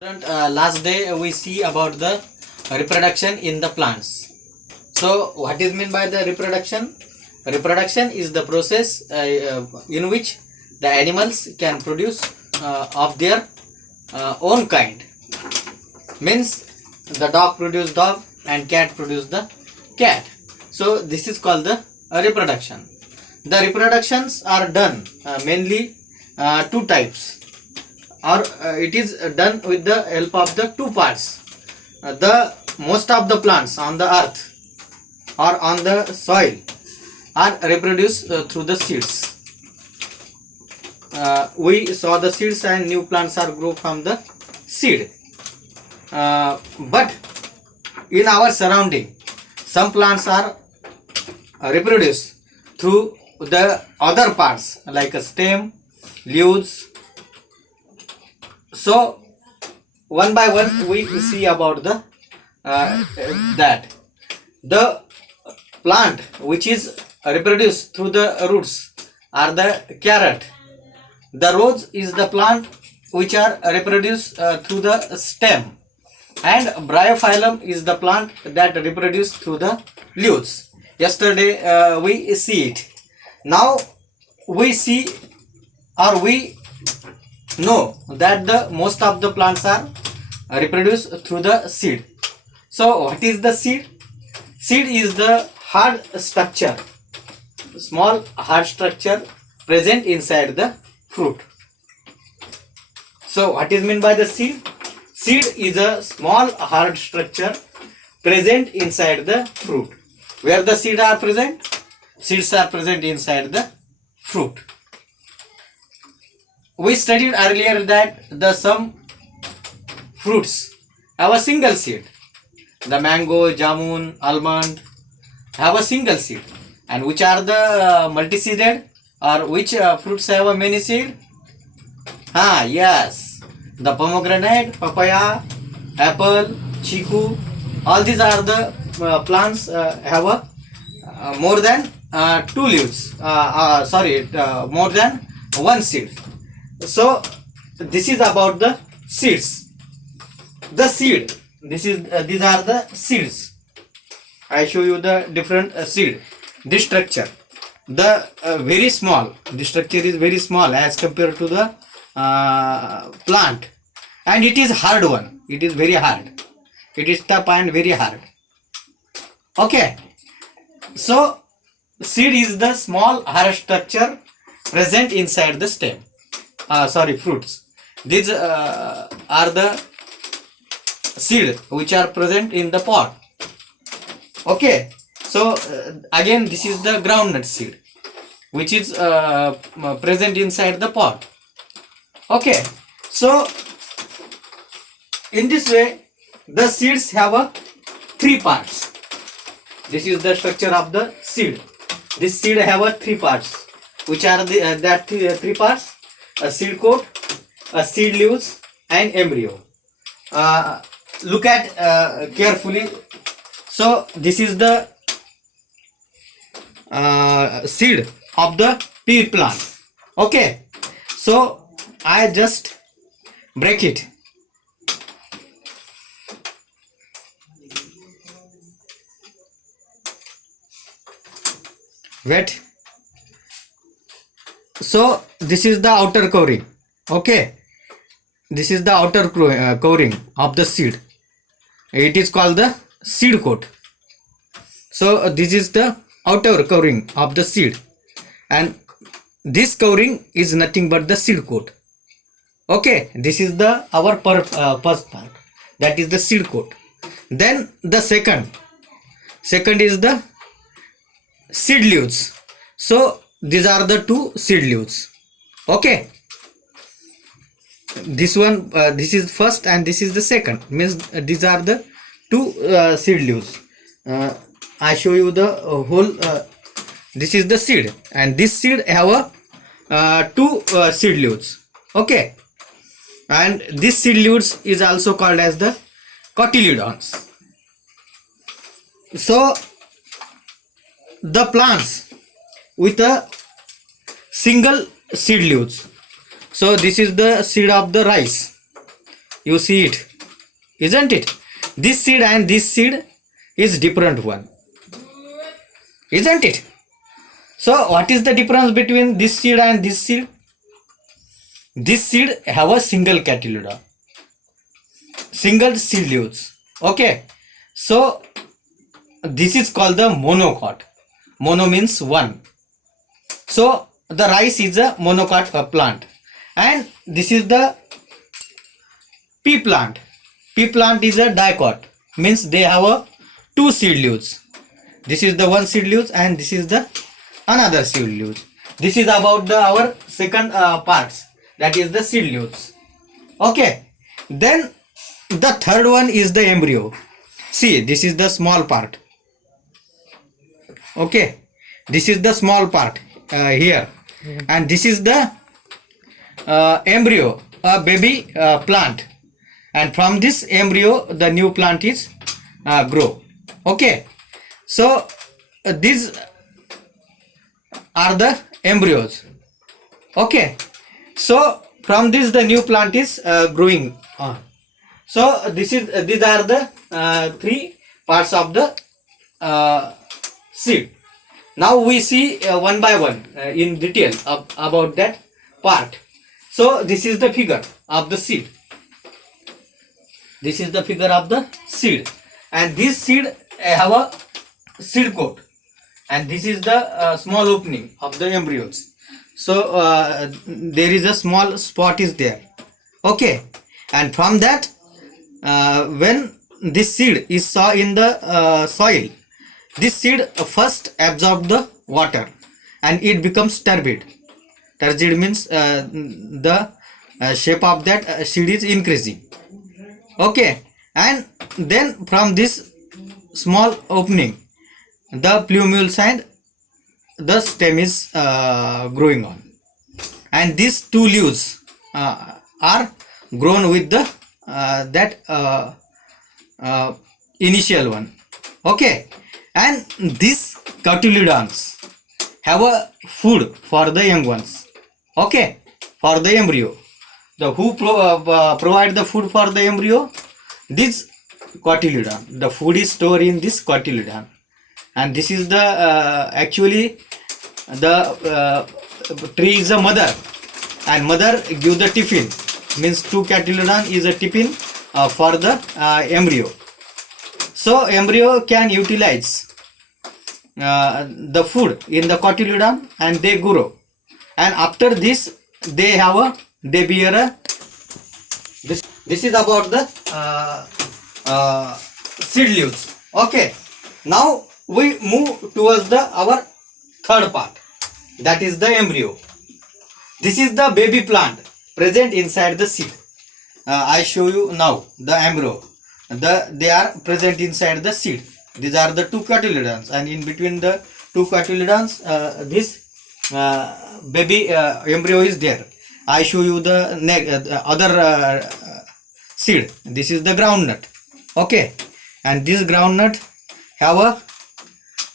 Last day we see about the reproduction in the plants. So what is meant by the reproduction? Reproduction is the process in which the animals can produce of their own kind. Means the dog produce dog and cat produce the cat. So this is called the reproduction. The reproductions are done mainly two types, or it is done with the help of the two parts. The most of the plants on the earth or on the soil are reproduced through the seeds. We saw the seeds and new plants are grown from the seed. But in our surrounding, some plants are reproduced through the other parts like a stem, leaves. So one by one we see about the that the plant which is reproduced through the roots are the carrot. The rose is the plant which are reproduced through the stem, and bryophyllum is the plant that reproduce through the leaves. Yesterday we see it. Now we see, or we know that the most of the plants are reproduced through the seed. So what is the seed? Seed is the hard structure, small hard structure present inside the fruit. So what is meant by the seed? Seed is a small hard structure present inside the fruit. Where the seed are present? Seeds are present inside the fruit. We studied earlier that the some fruits have a single seed. The mango, jamun, almond have a single seed. And which are the multi-seeded, or which fruits have a many seed? Yes. The pomegranate, papaya, apple, chiku, all these are the plants have a more than two leaves. More than one seed. So this is about the seeds. The seed. These are the seeds. I show you the different seed. This structure, the very small. This structure is very small as compared to the plant, and it is hard one. It is very hard. It is tough and very hard. Okay. So seed is the small hard structure present inside the stem. Fruits. These are the seed which are present in the pot. Okay. So again, this is the groundnut seed which is present inside the pot. Okay. So in this way, the seeds have a three parts. This is the structure of the seed. This seed have a three parts. Which are the three parts? A seed coat, a seed leaves, and embryo. Look at carefully. So this is the seed of the pea plant. Okay. So I just break it. Wet. So this is the outer covering. Okay, this is the outer covering of the seed. It is called the seed coat. So this is the outer covering of the seed, and this covering is nothing but the seed coat. Okay, this is the our first part, that is the seed coat. Then the second is the seed leaves. So these are the two seed leaves. Okay, this one, this is first and this is the second. Means these are the two seed leaves. I show you the whole. This is the seed, and this seed have a two seed leaves. Okay, and this seed leaves is also called as the cotyledons. So the plants with a single seed leaves. So this is the seed of the rice. You see it, isn't it? This seed and this seed is different one, isn't it? So what is the difference between this seed and this seed? This seed have a single cotyledon, single seed leaves. Okay, so this is called the monocot. Mono means one. So the rice is a monocot plant, and this is the pea plant. Pea plant is a dicot, means they have a two seed leaves. This is the one seed leaves and this is the another seed leaves. This is about the our second parts, that is the seed leaves. Okay, then the third one is the embryo. See, this is the small part. Okay, this is the small part here, and this is the embryo, a baby plant, and from this embryo the new plant is grow. Okay, so these are the embryos. Okay, so from this the new plant is growing on. So this is these are the three parts of the seed. Now we see one by one in detail about that part. So this is the figure of the seed. This is the figure of the seed, and this seed have a seed coat, and this is the small opening of the embryos. So there is a small spot is there. Okay, and from that when this seed is saw in the soil, this seed first absorb the water and it becomes turbid. Turgid means the shape of that seed is increasing. Okay, and then from this small opening the plumule and the stem is growing on, and these two leaves are grown with the initial one. Okay, and these cotyledons have a food for the young ones. Okay, for the embryo, the who provide the food for the embryo? This cotyledon. The food is stored in this cotyledon, and this is the actually the tree is a mother, and mother give the tiffin, means two cotyledon is a tiffin for the embryo. So embryo can utilize the food in the cotyledon and they grow, and after this they bear a this is about the seed leaves. Okay, now we move towards the our third part, that is the embryo. This is the baby plant present inside the seed. I show you now the embryo. They are present inside the seed. These are the two cotyledons, and in between the two cotyledons this baby embryo is there. I show you the other seed. This is the groundnut. Okay, and this groundnut have a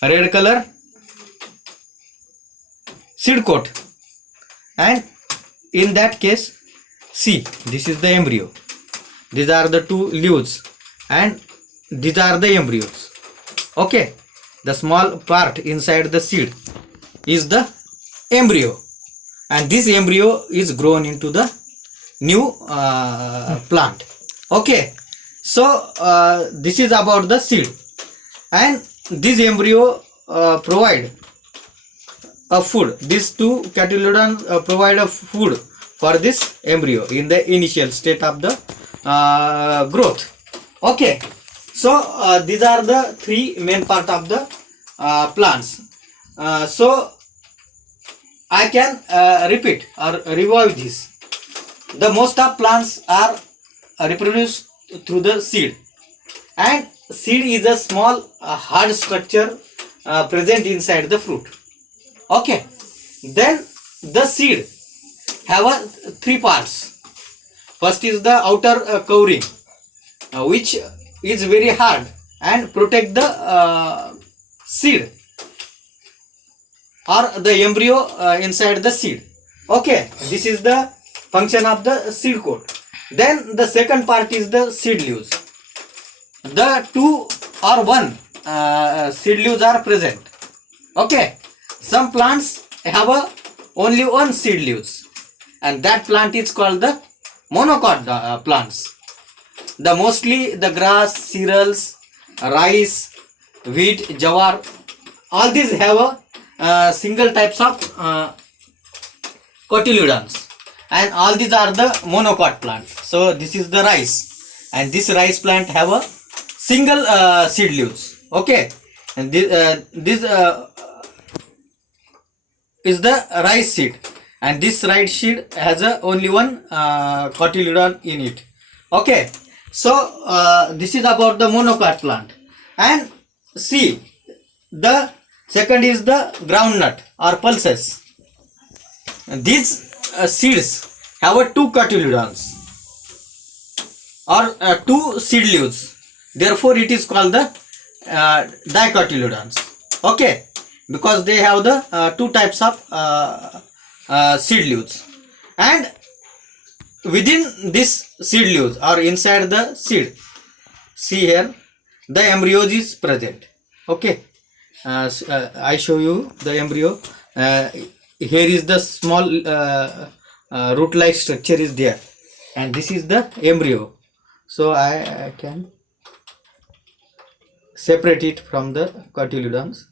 red color seed coat, and in that case, see, this is the embryo. These are the two leaves, and these are the embryos. Okay, the small part inside the seed is the embryo, and this embryo is grown into the new plant. Okay, so this is about the seed, and this embryo provide a food. These two cotyledons provide a food for this embryo in the initial state of the growth. Okay, so these are the three main part of the plants. So I can repeat or revive this. The most of plants are reproduced through the seed, and seed is a small hard structure present inside the fruit. Okay, then the seed have three parts. First is the outer covering, which is very hard and protect the seed or the embryo inside the seed. Okay, this is the function of the seed coat. Then the second part is the seed leaves. The two or one seed leaves are present. Okay, some plants have only one seed leaves, and that plant is called the monocot plants. The mostly the grass, cereals, rice, wheat, jawar, all these have a single types of cotyledons, and all these are the monocot plants. So this is the rice, and this rice plant have a single seed leaves. Okay, and this is the rice seed, and this rice seed has only one cotyledon in it. Okay, so this is about the monocot plant. And see, the second is the groundnut or pulses. These seeds have two cotyledons or two seed leaves. Therefore, it is called the dicotyledons. Okay, because they have the two types of seed leaves, and within this seed leaves or inside the seed, see here, the embryos is present. Okay, I show you the embryo. Here is the small root-like structure is there, and this is the embryo. So I can separate it from the cotyledons.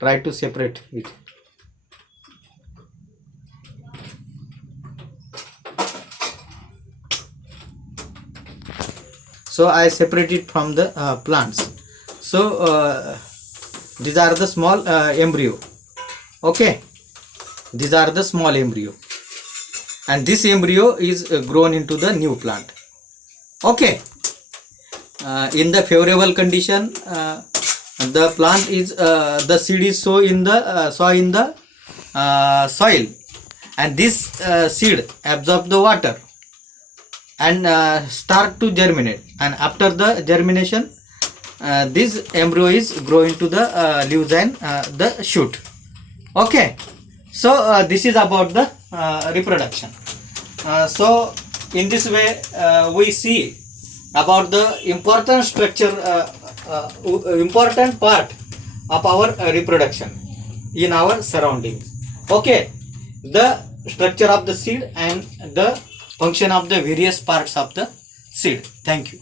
Try to separate it. So I separate it from the plants. So these are the small embryo. Okay, these are the small embryo, and this embryo is grown into the new plant. Okay, in the favorable condition, the plant is the seed is sown in the soil, and this seed absorb the water and start to germinate, and after the germination, this embryo is grow into the leaves and the shoot. Okay, so this is about the reproduction. So in this way we see about the important structure, important part of our reproduction in our surroundings. Okay, the structure of the seed and the function of the various parts of the seed. Thank you.